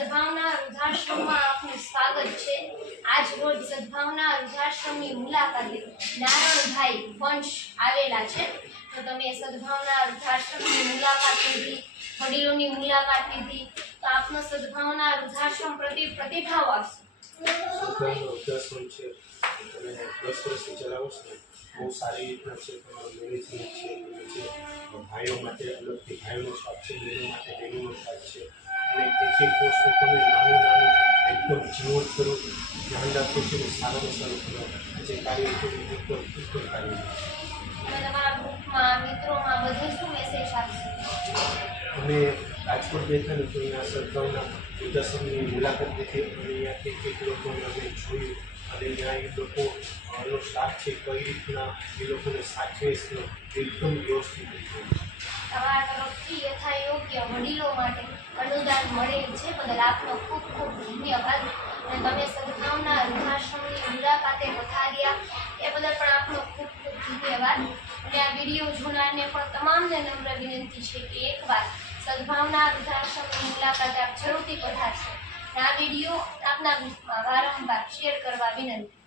સદભાવના વૃદ્ધાશ્રમમાં આપનું સ્વાગત છે। આજ રોજ સદભાવના વૃદ્ધાશ્રમની મુલાકાતે નારણભાઈ પંચ આવેલા છે। તો તમે સદભાવના વૃદ્ધાશ્રમની મુલાકાત લીધી, વડીલોની મુલાકાત લીધી, તો આપનો સદભાવના વૃદ્ધાશ્રમ પ્રતિ પ્રતિભાવ આપશો। વૃદ્ધાશ્રમ છે અને 10 વર્ષથી ચલાવો છો, બહુ સારી રીતના છે। તમારો મેનેજમેન્ટ છે, ભાઈઓ માટે અલગથી ભાઈઓનો સ્ટાફ છે, બહેનો માટે બહેનોનો સ્ટાફ છે અને એક એક વસ્તુ તમે નાનું એકદમ જીવન કરો, ધ્યાન રાખો છો અને સારામાં સારું કરો જે કાર્ય કર્યું એકદમ કાર્ય તમે તમારા ગ્રુપમાં, મિત્રોમાં બધે શું મેસેજ આપશો? અમે રાજકોટ બેઠા ને તો અહીંયા સદભાવના વૃદ્ધાશ્રમની મુલાકાત લીધી અને અહીંયાથી એક લોકોને અમે જોયું અને અહીંયા એ લોકોનો સ્ટાફ છે કઈ રીતના એ લોકોને સાચવે છે એકદમ વ્યવસ્થિત રીતે। તમારા તરફથી યથાયોગ્ય વડીલો માટે અનુદાન મળેલ છે, બદલ આપનો ખૂબ ખૂબ ધન્યવાદ। અને તમે સદભાવના વૃદ્ધાશ્રમની મુલાકાતે વધાર્યા એ બદલ પણ આપનો ખૂબ ખૂબ ધન્યવાદ। અને આ વિડીયો જોનારને પણ તમામને નમ્ર વિનંતી છે કે એકવાર સદભાવના વૃદ્ધાશ્રમની મુલાકાતે આપ જરૂરથી પધારશો। આ વિડીયો આપના ગ્રુપમાં વારંવાર શેર કરવા વિનંતી।